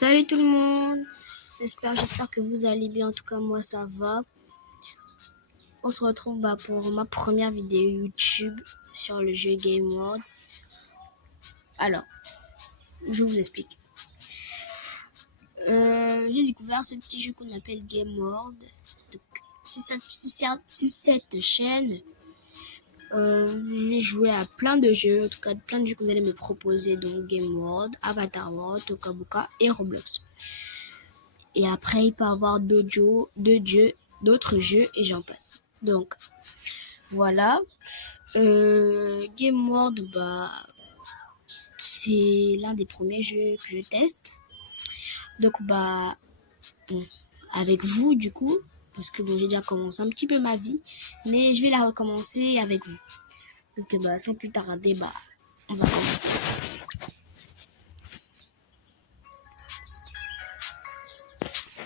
Salut tout le monde, j'espère que vous allez bien, en tout cas moi ça va. On se retrouve pour ma première vidéo YouTube sur le jeu Game World. Alors, je vous explique. J'ai découvert ce petit jeu qu'on appelle Game World. Donc, sur cette chaîne, j'ai joué à plein de jeux, en tout cas plein de jeux que vous allez me proposer, donc Game World, Avatar World, Tokaboka et Roblox. Et après, il peut y avoir d'autres jeux et j'en passe. Donc, voilà. Game World, c'est l'un des premiers jeux que je teste. Donc, bon, avec vous, du coup, parce que j'ai déjà commencé un petit peu ma vie, mais je vais la recommencer avec vous. Donc, sans plus tarder, on va commencer.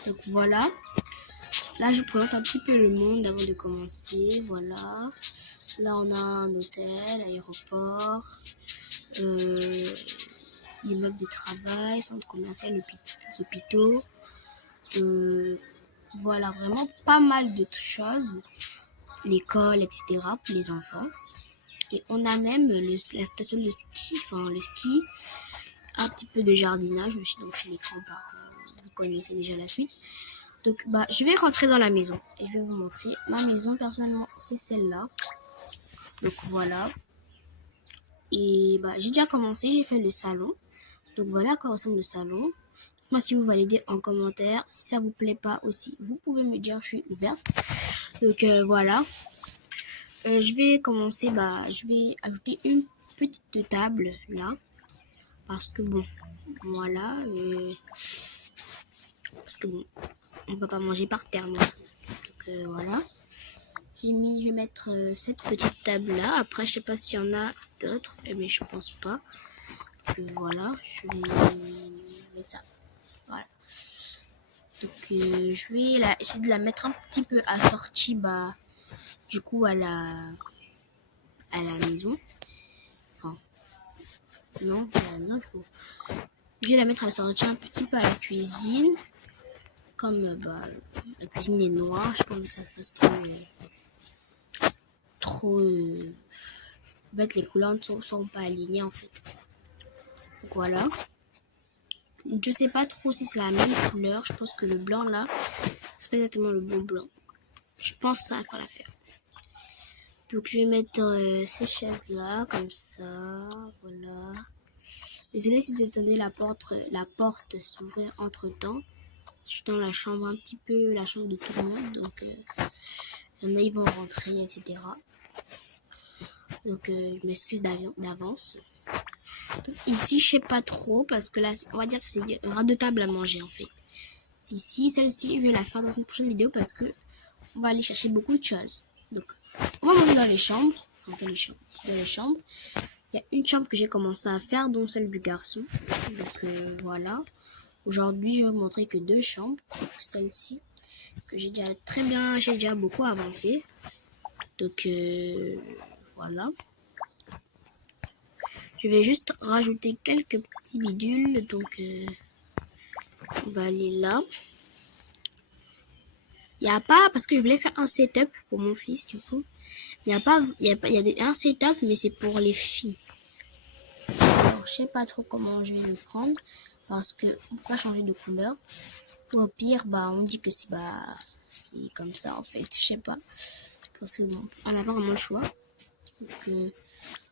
Donc, voilà. Là, je présente un petit peu le monde avant de commencer. Voilà. Là, on a un hôtel, aéroport, immeuble de travail, centre commercial, hôpitaux. Voilà, vraiment pas mal de choses. L'école, etc. pour les enfants. Et on a même la station de ski, le ski, un petit peu de jardinage aussi, donc chez les grands-parents. Vous connaissez déjà la suite. Donc, je vais rentrer dans la maison et je vais vous montrer. Ma maison, personnellement, c'est celle-là. Donc, voilà. Et j'ai déjà commencé, j'ai fait le salon. Donc, voilà à quoi ressemble le salon. Dites-moi si vous validez en commentaire. Si ça vous plaît pas aussi, vous pouvez me dire, je suis ouverte. Donc, voilà. Je vais commencer, je vais ajouter une petite table là. Parce que bon, voilà. Parce que bon, on peut pas manger par terre. Donc, voilà. Je vais mettre cette petite table là. Après, je sais pas s'il y en a d'autres, mais je pense pas. Voilà, je vais mettre ça. Voilà. Donc, je vais essayer de la mettre un petit peu assortie, du coup, à la maison. Enfin, non, je vais la mettre assortie un petit peu à la cuisine. Comme, la cuisine est noire, je pense que ça fasse trop en fait, les couleurs ne sont pas alignées, en fait. Donc, voilà. Je sais pas trop si c'est la même couleur. Je pense que le blanc, là, c'est pas exactement le bon blanc. Je pense que ça va faire l'affaire. Donc, je vais mettre ces chaises-là, comme ça. Voilà. Désolé si vous entendez la porte s'ouvrir entre-temps. Je suis dans la chambre, un petit peu la chambre de tout le monde. Donc, il y en a, ils vont rentrer, etc. Donc, je m'excuse d'avance. Ici, je sais pas trop, parce que là, on va dire que c'est un de table à manger, en fait. Ici, celle-ci, je vais la faire dans une prochaine vidéo, parce que on va aller chercher beaucoup de choses. Donc, on va monter dans les chambres. Enfin, dans les chambres. Il y a une chambre que j'ai commencé à faire, dont celle du garçon. Donc, voilà. Aujourd'hui, je vais vous montrer que 2 chambres. Celle-ci, que j'ai déjà beaucoup avancé. Donc, voilà. Je vais juste rajouter quelques petits bidules. Donc, on va aller là. Il n'y a pas, parce que je voulais faire un setup pour mon fils, du coup. Il y a un setup, mais c'est pour les filles. Alors, je sais pas trop comment je vais le prendre, parce que on peut changer de couleur. Ou au pire, on dit que c'est comme ça, en fait. Je sais pas. Parce que bon, on n'a pas vraiment le choix. Donc,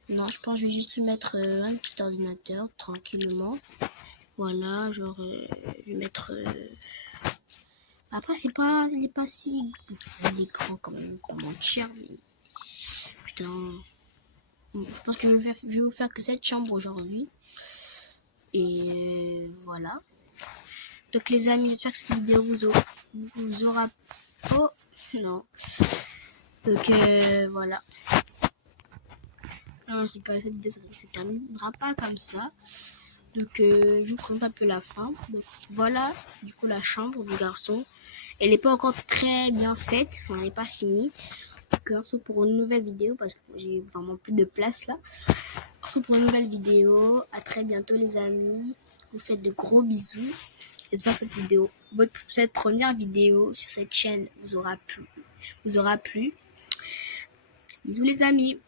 non, je pense que je vais juste lui mettre un petit ordinateur, tranquillement. Voilà, genre, je vais mettre... Après, il est pas si... Il est grand quand même, pas mentir, mais... Putain... Bon, je pense que je vais vous faire que cette chambre aujourd'hui. Et voilà. Donc les amis, j'espère que cette vidéo vous aura... Oh, non. Donc voilà. Non, je rigole, cette vidéo ça ne se terminera pas comme ça. Donc je vous présente un peu la fin. Donc voilà, du coup la chambre du garçon. Elle n'est pas encore très bien faite, enfin elle n'est pas finie. Donc on se retrouve pour une nouvelle vidéo parce que j'ai vraiment plus de place là. On se retrouve pour une nouvelle vidéo. À très bientôt les amis. vous faites de gros bisous. J'espère que cette première vidéo sur cette chaîne vous aura plu. Bisous les amis.